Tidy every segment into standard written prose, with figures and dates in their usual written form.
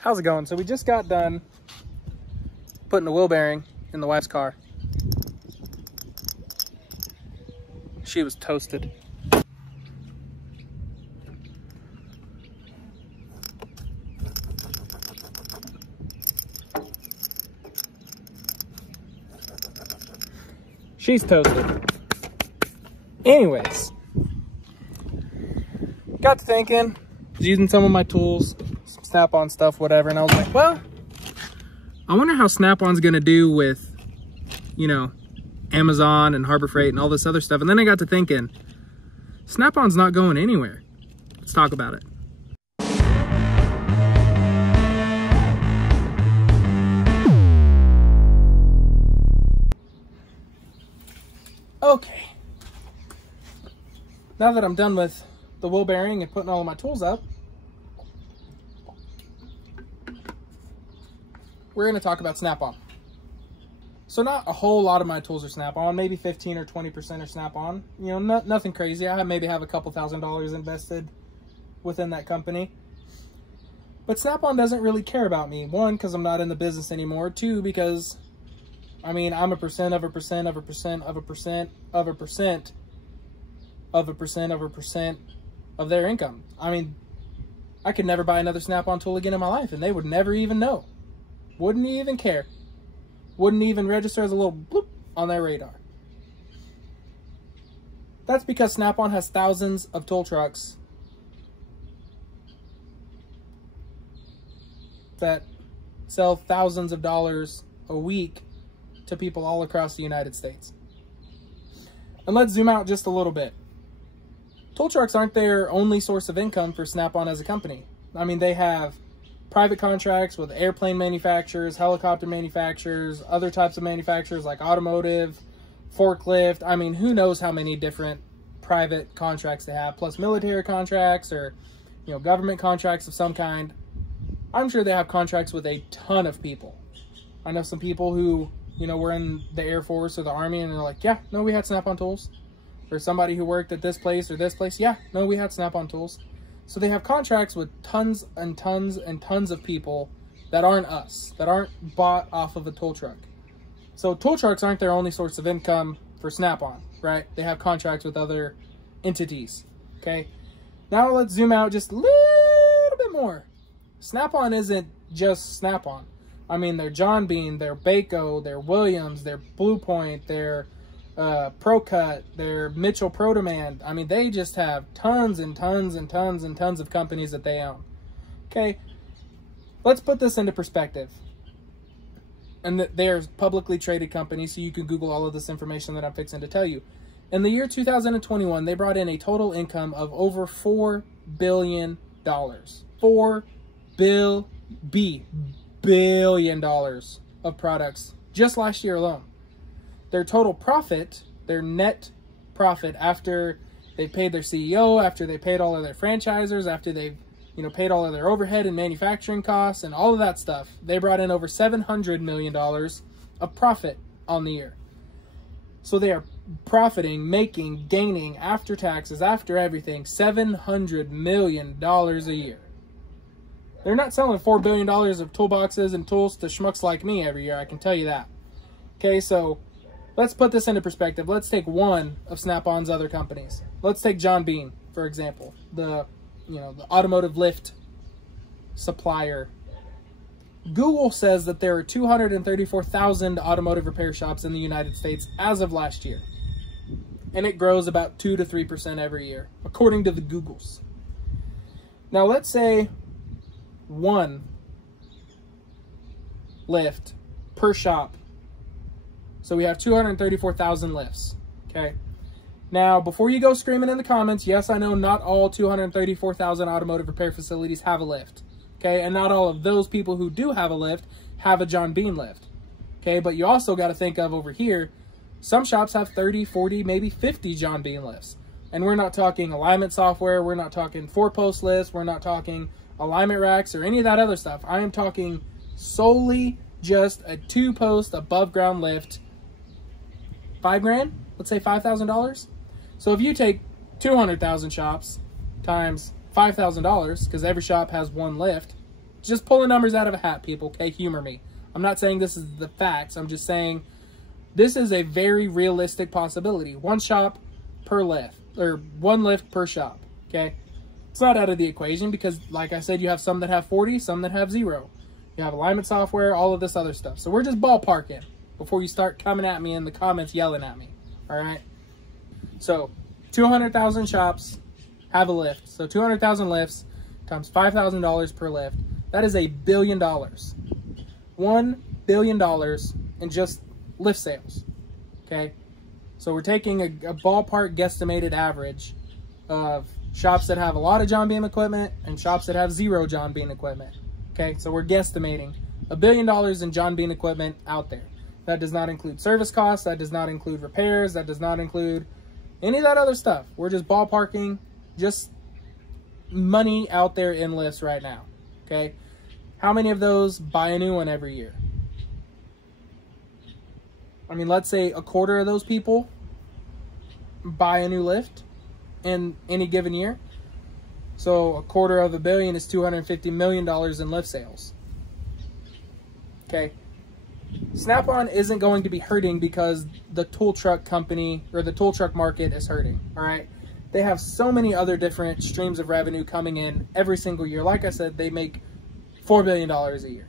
How's it going? So we just got done putting a wheel bearing in the wife's car. She was toasted. She's toasted. Anyways, got to thinking, was using some of my tools, some Snap-on stuff, whatever, and I was like, well, I wonder how Snap-on's gonna do with, you know, Amazon and Harbor Freight and all this other stuff. And then I got to thinking, Snap-on's not going anywhere. Let's talk about it. Okay. Now that I'm done with the wheel bearing and putting all of my tools up, we're going to talk about Snap-on. So not a whole lot of my tools are Snap-on, maybe 15 or 20% are Snap-on. You know, nothing crazy. I maybe have a couple $1,000s invested within that company. But Snap-on doesn't really care about me. One, because I'm not in the business anymore. Two, because, I mean, I'm a percent of a percent of a percent of a percent of a percent of a percent of a percent of their income. I mean, I could never buy another Snap-on tool again in my life, and they would never even know. Wouldn't even care. Wouldn't even register as a little bloop on their radar. That's because Snap-on has thousands of tool trucks that sell thousands of dollars a week to people all across the United States. And let's zoom out just a little bit. Tool trucks aren't their only source of income for Snap-on as a company. I mean, they have private contracts with airplane manufacturers, helicopter manufacturers, other types of manufacturers like automotive, forklift. I mean, who knows how many different private contracts they have, plus military contracts or, you know, government contracts of some kind. I'm sure they have contracts with a ton of people. I know some people who, you know, were in the Air Force or the Army and they're like, yeah, no, we had Snap-on tools. Or somebody who worked at this place or this place, yeah, no, we had Snap-on tools. So they have contracts with tons and tons and tons of people that aren't us, that aren't bought off of a tool truck. So tool trucks aren't their only source of income for Snap-on, right? They have contracts with other entities, okay? Now let's zoom out just a little bit more. Snap-on isn't just Snap-on. I mean, they're John Bean, they're Baco, they're Williams, they're Blue Point, they're ProCut, they're Mitchell Pro Demand. I mean, they just have tons and tons and tons and tons of companies that they own. Okay, let's put this into perspective. And they're publicly traded companies, so you can Google all of this information that I'm fixing to tell you. In the year 2021, they brought in a total income of over $4 billion. $4 billion of products just last year alone. Their total profit, their net profit after they paid their CEO, after they paid all of their franchisers, after they've, you know, paid all of their overhead and manufacturing costs and all of that stuff, they brought in over $700 million of profit on the year. So they are profiting, making, gaining, after taxes, after everything, $700 million a year. They're not selling $4 billion of toolboxes and tools to schmucks like me every year, I can tell you that. Okay, so let's put this into perspective. Let's take one of Snap-on's other companies. Let's take John Bean, for example, the automotive lift supplier. Google says that there are 234,000 automotive repair shops in the United States as of last year. And it grows about 2 to 3% every year, according to the Googles. Now let's say one lift per shop. So we have 234,000 lifts, okay? Now, before you go screaming in the comments, yes, I know not all 234,000 automotive repair facilities have a lift, okay? And not all of those people who do have a lift have a John Bean lift, okay? But you also got to think of over here, some shops have 30, 40, maybe 50 John Bean lifts. And we're not talking alignment software, we're not talking 4-post lifts, we're not talking alignment racks or any of that other stuff. I am talking solely just a 2-post above ground lift. $5 grand, let's say $5,000. So if you take 200,000 shops times $5,000, because every shop has one lift, Just pulling numbers out of a hat, people. Okay, humor me. I'm not saying this is the facts. I'm just saying this is a very realistic possibility. One shop per lift, or one lift per shop. Okay, it's not out of the equation because, like I said, you have some that have 40, some that have 0. You have alignment software, all of this other stuff. So we're just ballparking before you start coming at me in the comments yelling at me. All right. So 200,000 shops have a lift. So 200,000 lifts times $5,000 per lift. That is $1 billion. $1 billion in just lift sales. Okay. So we're taking a ballpark guesstimated average of shops that have a lot of John Beam equipment and shops that have 0 John Beam equipment. Okay, so we're guesstimating $1 billion in John Beam equipment out there. That does not include service costs. That does not include repairs. That does not include any of that other stuff. We're just ballparking just money out there in lifts right now. Okay, how many of those buy a new one every year? I mean, let's say a quarter of those people buy a new lift in any given year. So a quarter of $1 billion is $250 million in lift sales. Okay. Snap-on isn't going to be hurting because the tool truck company or the tool truck market is hurting. All right. They have so many other different streams of revenue coming in every single year. Like I said, they make $4 billion a year,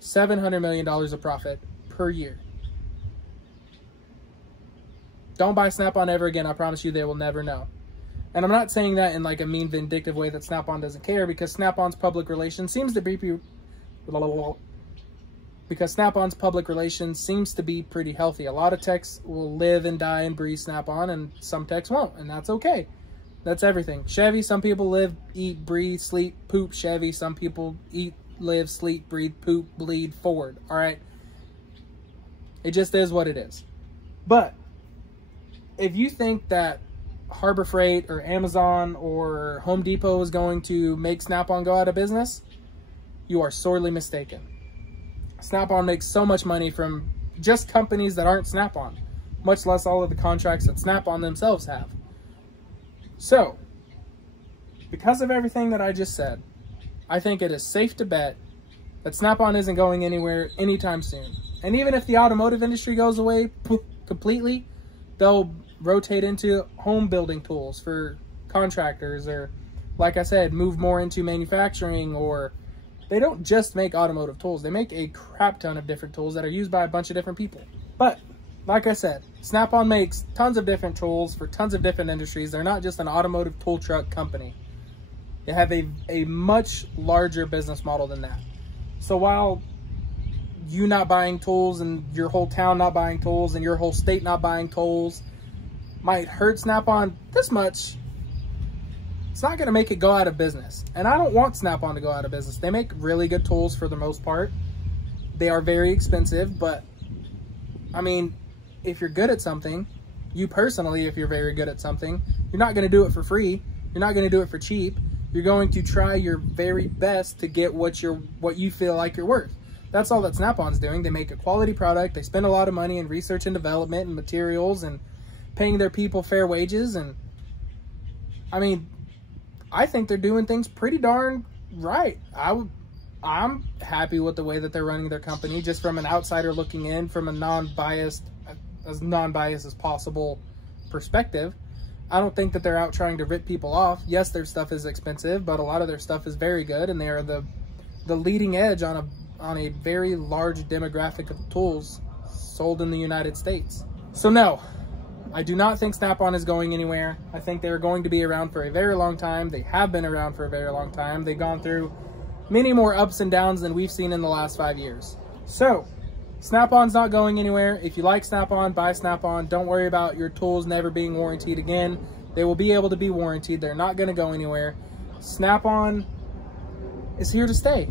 $700 million of profit per year. Don't buy Snap-on ever again. I promise you they will never know. And I'm not saying that in like a mean, vindictive way that Snap-on doesn't care, because Snap-on's public relations seems to be pretty healthy. A lot of techs will live and die and breathe Snap-on, and some techs won't, and that's okay. That's everything. Chevy, some people live, eat, breathe, sleep, poop Chevy. Some people eat, live, sleep, breathe, poop, bleed Ford. All right? It just is what it is. But if you think that Harbor Freight or Amazon or Home Depot is going to make Snap-on go out of business, you are sorely mistaken. Snap-on makes so much money from just companies that aren't Snap-on, much less all of the contracts that Snap-on themselves have. So, because of everything that I just said, I think it is safe to bet that Snap-on isn't going anywhere anytime soon. And even if the automotive industry goes away completely, they'll rotate into home building tools for contractors, or like I said, move more into manufacturing. Or they don't just make automotive tools, they make a crap ton of different tools that are used by a bunch of different people. But like I said, Snap-on makes tons of different tools for tons of different industries. They're not just an automotive tool truck company. They have a much larger business model than that. So while you not buying tools and your whole town not buying tools and your whole state not buying tools might hurt Snap-on this much, it's not going to make it go out of business. And I don't want Snap-on to go out of business. They make really good tools for the most part. They are very expensive, but I mean, if you're good at something, you personally, if you're very good at something, you're not going to do it for free. You're not going to do it for cheap. You're going to try your very best to get what you feel like you're worth. That's all that Snap-on's doing. They make a quality product. They spend a lot of money in research and development and materials and paying their people fair wages. And I mean, I think they're doing things pretty darn right. I'm happy with the way that they're running their company, just from an outsider looking in, from a non-biased as possible perspective. I don't think that they're out trying to rip people off. Yes, their stuff is expensive, but a lot of their stuff is very good, and they are the leading edge on a very large demographic of tools sold in the United States. So no, I do not think Snap-on is going anywhere. I think they're going to be around for a very long time. They have been around for a very long time. They've gone through many more ups and downs than we've seen in the last 5 years. So, Snap-on's not going anywhere. If you like Snap-on, buy Snap-on. Don't worry about your tools never being warranted again. They will be able to be warranted. They're not going to go anywhere. Snap-on is here to stay.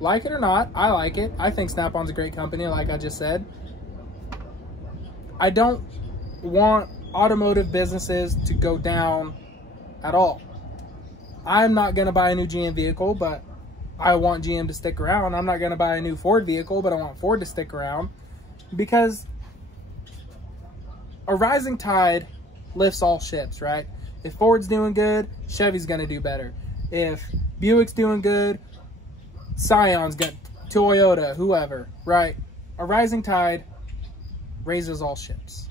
Like it or not, I like it. I think Snap-on's a great company, like I just said. I don't want automotive businesses to go down at all. I'm not going to buy a new GM vehicle, but I want GM to stick around. I'm not going to buy a new Ford vehicle, but I want Ford to stick around, because a rising tide lifts all ships, right? If Ford's doing good, Chevy's going to do better. If Buick's doing good, Scion's got Toyota, whoever, right? A rising tide raises all ships.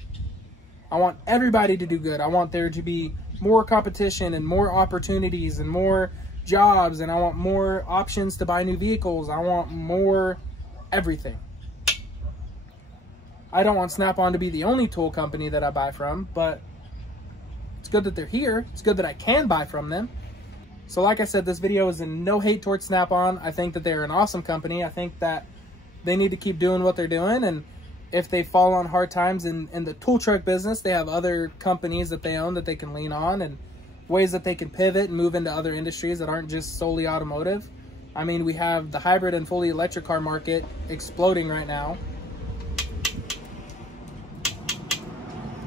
I want everybody to do good. I want there to be more competition and more opportunities and more jobs, and I want more options to buy new vehicles. I want more everything. I don't want Snap-on to be the only tool company that I buy from, but it's good that they're here. It's good that I can buy from them. So like I said, this video is in no hate towards Snap-on. I think that they're an awesome company. I think that they need to keep doing what they're doing, and if they fall on hard times in the tool truck business, they have other companies that they own that they can lean on, and ways that they can pivot and move into other industries that aren't just solely automotive. I mean, we have the hybrid and fully electric car market exploding right now.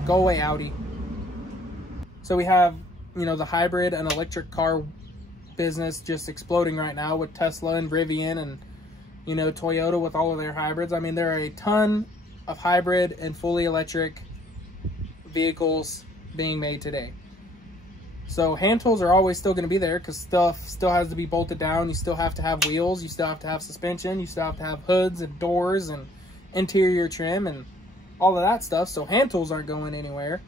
Go away, Audi. So we have, you know, the hybrid and electric car business just exploding right now with Tesla and Rivian and, you know, Toyota with all of their hybrids. I mean, there are a ton of hybrid and fully electric vehicles being made today. So hand tools are always still going to be there because stuff still has to be bolted down. You still have to have wheels. You still have to have suspension. You still have to have hoods and doors and interior trim and all of that stuff. So hand tools aren't going anywhere.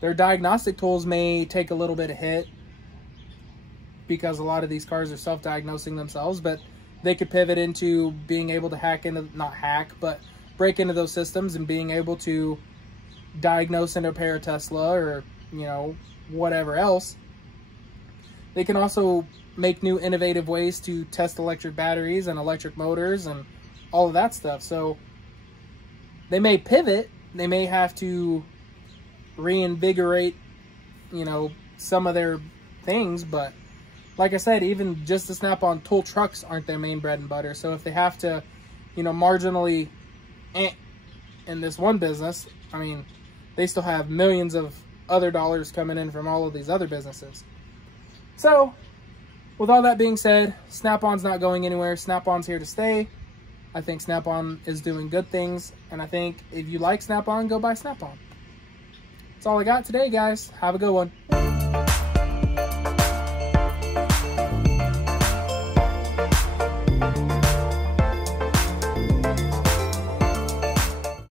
Their diagnostic tools may take a little bit of hit because a lot of these cars are self-diagnosing themselves, but they could pivot into being able to hack into, not hack, but break into those systems and being able to diagnose and repair a Tesla or, you know, whatever else. They can also make new innovative ways to test electric batteries and electric motors and all of that stuff. So they may pivot, they may have to reinvigorate, you know, some of their things, but like I said, even just the Snap-on tool trucks aren't their main bread and butter. So if they have to, you know, marginally in this one business, I mean, they still have millions of other dollars coming in from all of these other businesses. So with all that being said, Snap-on's not going anywhere. Snap-on's here to stay. I think Snap-on is doing good things, and I think if you like Snap-on, go buy Snap-on. That's all I got today, guys. Have a good one.